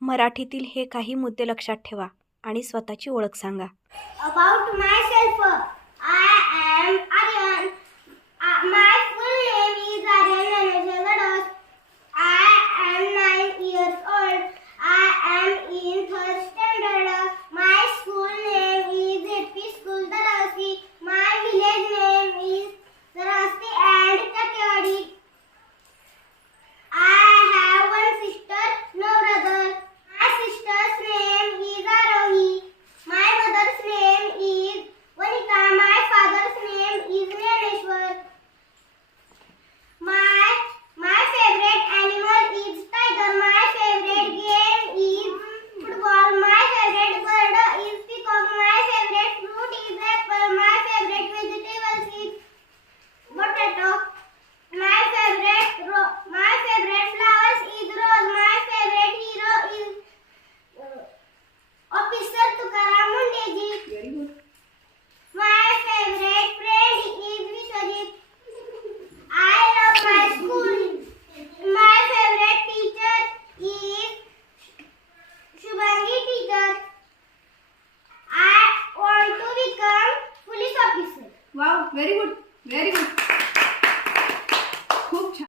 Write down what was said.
मराठीतील हे काही मुद्दे लक्षात ठेवा आणि स्वतःची ओळख सांगा. About myself, I am Aryan. My full name is Aryan Naneshwar Gadas. I am 9 years old. I am in third standard. My school name is AP School Darasi. My village name is Darasi and Takewadi. I have one sister, no brother. My sister's name is Arohi. My mother's name is Vanika. My father's name is Naneshwar. My favorite animal is tiger. My favorite game is football. My favorite bird is peacock. My favorite fruit is apple. My favorite vegetables is potato. My favorite flowers is rose. My favorite hero is Officer Tukaram Mundeji. Very good. My favorite friend is Vishwajit. I love my school. My favorite teacher is Shubhangi teacher. I want to become police officer. Wow, very good. Very good.